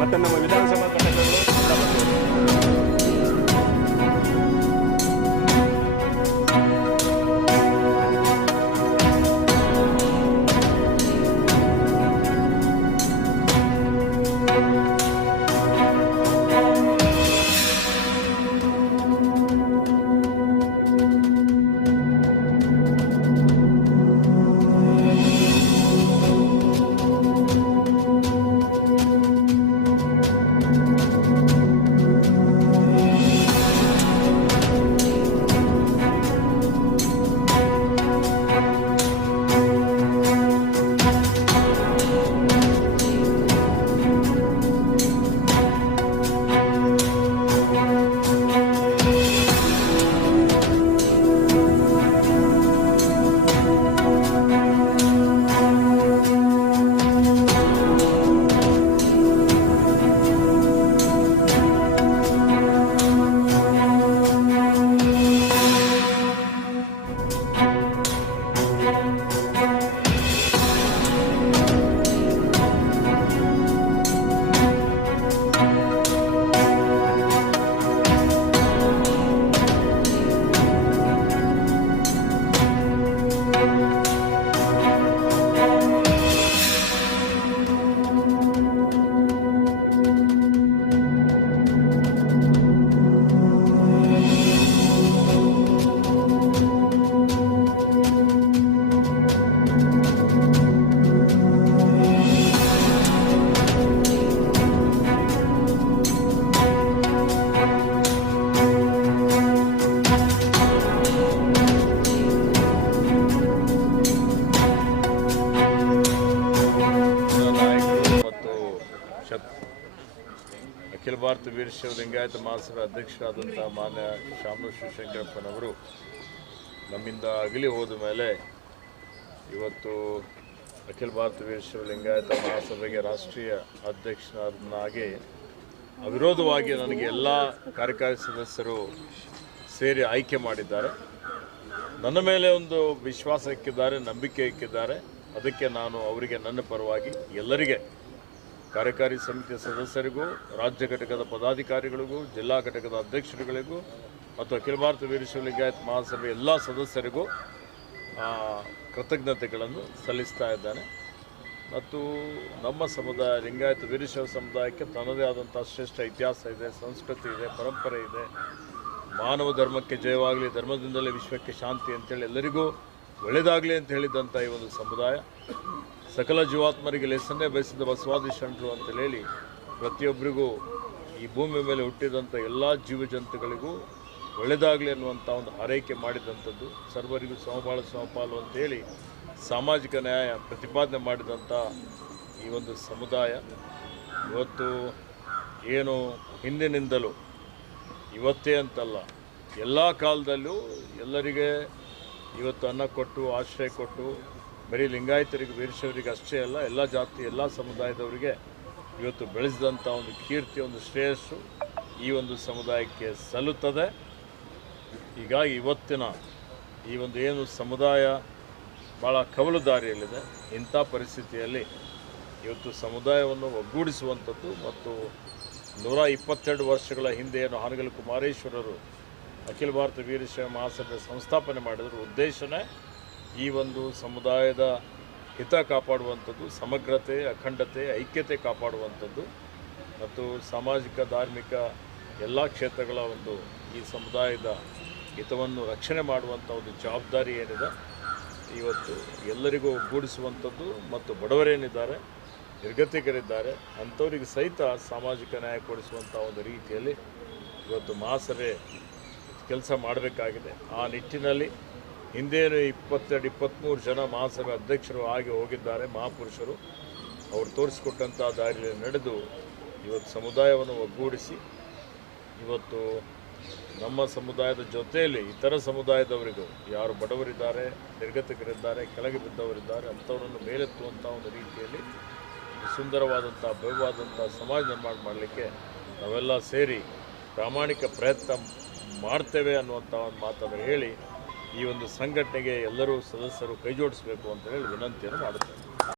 ಮತ್ತು ನಮ್ಮ ವಿಧಾನಸಭಾ ಘಟಕಗಳು ಅಖಿಲ ಭಾರತ ವೀರಶೈವ ಲಿಂಗಾಯತ ಮಹಾಸಭಾ ಅಧ್ಯಕ್ಷರಾದಂಥ ಮಾನ್ಯ ಶಾಮನೂರು ಶಿವಶಂಕರಪ್ಪನವರು ನಮ್ಮಿಂದ ಅಗಲಿ ಹೋದ ಮೇಲೆ ಇವತ್ತು ಅಖಿಲ ಭಾರತ ವೀರಶೈವ ಲಿಂಗಾಯತ ಮಹಾಸಭೆಗೆ ರಾಷ್ಟ್ರೀಯ ಅಧ್ಯಕ್ಷನಾಗಿ ಅವಿರೋಧವಾಗಿ ನನಗೆ ಎಲ್ಲ ಕಾರ್ಯಕಾರಿ ಸದಸ್ಯರು ಸೇರಿ ಆಯ್ಕೆ ಮಾಡಿದ್ದಾರೆ. ನನ್ನ ಮೇಲೆ ಒಂದು ವಿಶ್ವಾಸ ಇಕ್ಕಿದ್ದಾರೆ, ನಂಬಿಕೆ ಇಕ್ಕಿದ್ದಾರೆ. ಅದಕ್ಕೆ ನಾನು ಅವರಿಗೆ ನನ್ನ ಪರವಾಗಿ ಎಲ್ಲರಿಗೆ, ಕಾರ್ಯಕಾರಿ ಸಮಿತಿಯ ಸದಸ್ಯರಿಗೂ, ರಾಜ್ಯ ಘಟಕದ ಪದಾಧಿಕಾರಿಗಳಿಗೂ, ಜಿಲ್ಲಾ ಘಟಕದ ಅಧ್ಯಕ್ಷರುಗಳಿಗೂ ಮತ್ತು ಅಖಿಲ ಭಾರತ ವೀರಶೈವ ಲಿಂಗಾಯತ ಮಹಾಸಭೆ ಎಲ್ಲ ಸದಸ್ಯರಿಗೂ ಕೃತಜ್ಞತೆಗಳನ್ನು ಸಲ್ಲಿಸ್ತಾ ಇದ್ದಾನೆ. ಮತ್ತು ನಮ್ಮ ಸಮುದಾಯ ಲಿಂಗಾಯತ ವೀರಶೈವ ಸಮುದಾಯಕ್ಕೆ ತನ್ನದೇ ಆದಂಥ ಶ್ರೇಷ್ಠ ಇತಿಹಾಸ ಇದೆ, ಸಂಸ್ಕೃತಿ ಇದೆ, ಪರಂಪರೆ ಇದೆ. ಮಾನವ ಧರ್ಮಕ್ಕೆ ಜಯವಾಗಲಿ, ಧರ್ಮದಿಂದಲೇ ವಿಶ್ವಕ್ಕೆ ಶಾಂತಿ ಅಂತೇಳಿ ಎಲ್ಲರಿಗೂ ಒಳ್ಳೆಯದಾಗಲಿ ಅಂತ ಹೇಳಿದಂಥ ಈ ಒಂದು ಸಮುದಾಯ ಸಕಲ ಜೀವಾತ್ಮರಿಗೆ ಲೇಸನ್ನೇ ಬಯಸಿದ ಬಸವಾದಿ ಶರಣರು ಅಂತೇಳಿ ಹೇಳಿ ಪ್ರತಿಯೊಬ್ಬರಿಗೂ ಈ ಭೂಮಿ ಮೇಲೆ ಹುಟ್ಟಿದಂಥ ಎಲ್ಲ ಜೀವಜಂತುಗಳಿಗೂ ಒಳ್ಳೆಯದಾಗಲಿ ಅನ್ನುವಂಥ ಒಂದು ಆರೈಕೆ ಮಾಡಿದಂಥದ್ದು. ಸರ್ವರಿಗೂ ಸಮಬಾಳು ಸಮಪಾಲು ಅಂತೇಳಿ ಸಾಮಾಜಿಕ ನ್ಯಾಯ ಪ್ರತಿಪಾದನೆ ಮಾಡಿದಂಥ ಈ ಒಂದು ಸಮುದಾಯ ಇವತ್ತು ಏನು ಹಿಂದಿನಿಂದಲೂ ಇವತ್ತೇ ಅಂತಲ್ಲ, ಎಲ್ಲ ಕಾಲದಲ್ಲೂ ಎಲ್ಲರಿಗೆ ಇವತ್ತು ಅನ್ನ ಕೊಟ್ಟು ಆಶ್ರಯ ಕೊಟ್ಟು ಬರೀ ಲಿಂಗಾಯತರಿಗೆ ವೀರಶೈವರಿಗೆ ಅಷ್ಟೇ ಅಲ್ಲ, ಎಲ್ಲ ಜಾತಿ ಎಲ್ಲ ಸಮುದಾಯದವರಿಗೆ ಇವತ್ತು ಬೆಳೆಸಿದಂಥ ಒಂದು ಕೀರ್ತಿ, ಒಂದು ಶ್ರೇಯಸ್ಸು ಈ ಒಂದು ಸಮುದಾಯಕ್ಕೆ ಸಲ್ಲುತ್ತದೆ. ಹೀಗಾಗಿ ಇವತ್ತಿನ ಈ ಒಂದು ಏನು ಸಮುದಾಯ ಭಾಳ ಕವಲು ದಾರಿಯಲ್ಲಿದೆ. ಇಂಥ ಪರಿಸ್ಥಿತಿಯಲ್ಲಿ ಇವತ್ತು ಸಮುದಾಯವನ್ನು ಒಗ್ಗೂಡಿಸುವಂಥದ್ದು ಮತ್ತು 122 ವರ್ಷಗಳ ಹಿಂದೆ ಏನು ಹಾನಗಲ್ ಕುಮಾರೇಶ್ವರರು ಅಖಿಲ ಭಾರತ ವೀರಶೈವ ಮಹಾಸಭೆ ಸಂಸ್ಥಾಪನೆ ಮಾಡಿದ್ರು ಉದ್ದೇಶನೇ ಈ ಒಂದು ಸಮುದಾಯದ ಹಿತ ಕಾಪಾಡುವಂಥದ್ದು, ಸಮಗ್ರತೆ, ಅಖಂಡತೆ, ಐಕ್ಯತೆ ಕಾಪಾಡುವಂಥದ್ದು ಮತ್ತು ಸಾಮಾಜಿಕ ಧಾರ್ಮಿಕ ಎಲ್ಲ ಕ್ಷೇತ್ರಗಳ ಒಂದು ಈ ಸಮುದಾಯದ ಹಿತವನ್ನು ರಕ್ಷಣೆ ಮಾಡುವಂಥ ಒಂದು ಜವಾಬ್ದಾರಿ ಏನಿದೆ ಇವತ್ತು ಎಲ್ಲರಿಗೂ ಒಗ್ಗೂಡಿಸುವಂಥದ್ದು ಮತ್ತು ಬಡವರೇನಿದ್ದಾರೆ, ನಿರ್ಗತಿಕರಿದ್ದಾರೆ ಅಂಥವರಿಗೆ ಸಹಿತ ಸಾಮಾಜಿಕ ನ್ಯಾಯ ಕೊಡಿಸುವಂಥ ಒಂದು ರೀತಿಯಲ್ಲಿ ಇವತ್ತು ಮಹಾಸಭೆ ಕೆಲಸ ಮಾಡಬೇಕಾಗಿದೆ. ಆ ನಿಟ್ಟಿನಲ್ಲಿ ಹಿಂದೇನು 22-23 ಜನ ಮಹಾಸಭೆ ಅಧ್ಯಕ್ಷರು ಆಗಿ ಹೋಗಿದ್ದಾರೆ ಮಹಾಪುರುಷರು. ಅವರು ತೋರಿಸಿಕೊಟ್ಟಂಥ ದಾರಿಯಲ್ಲಿ ನಡೆದು ಇವತ್ತು ಸಮುದಾಯವನ್ನು ಒಗ್ಗೂಡಿಸಿ ಇವತ್ತು ನಮ್ಮ ಸಮುದಾಯದ ಜೊತೆಯಲ್ಲಿ ಇತರ ಸಮುದಾಯದವರಿಗೂ ಯಾರು ಬಡವರಿದ್ದಾರೆ, ನಿರ್ಗತಿಕರಿದ್ದಾರೆ, ಕೆಳಗೆ ಬಿದ್ದವರಿದ್ದಾರೆ ಅಂಥವರನ್ನು ಮೇಲೆತ್ತುವಂಥ ಒಂದು ರೀತಿಯಲ್ಲಿ ಸುಂದರವಾದಂಥ ಭವ್ಯವಾದಂಥ ಸಮಾಜ ನಿರ್ಮಾಣ ಮಾಡಲಿಕ್ಕೆ ನಾವೆಲ್ಲ ಸೇರಿ ಪ್ರಾಮಾಣಿಕ ಪ್ರಯತ್ನ ಮಾಡ್ತೇವೆ ಅನ್ನುವಂಥ ಒಂದು ಮಾತನ್ನು ಹೇಳಿ ಈ ಒಂದು ಸಂಘಟನೆಗೆ ಎಲ್ಲರೂ ಸದಸ್ಯರು ಕೈ ಜೋಡಿಸಬೇಕು ಅಂತ ಹೇಳಿ ವಿನಂತಿಯನ್ನು ಮಾಡುತ್ತೇವೆ.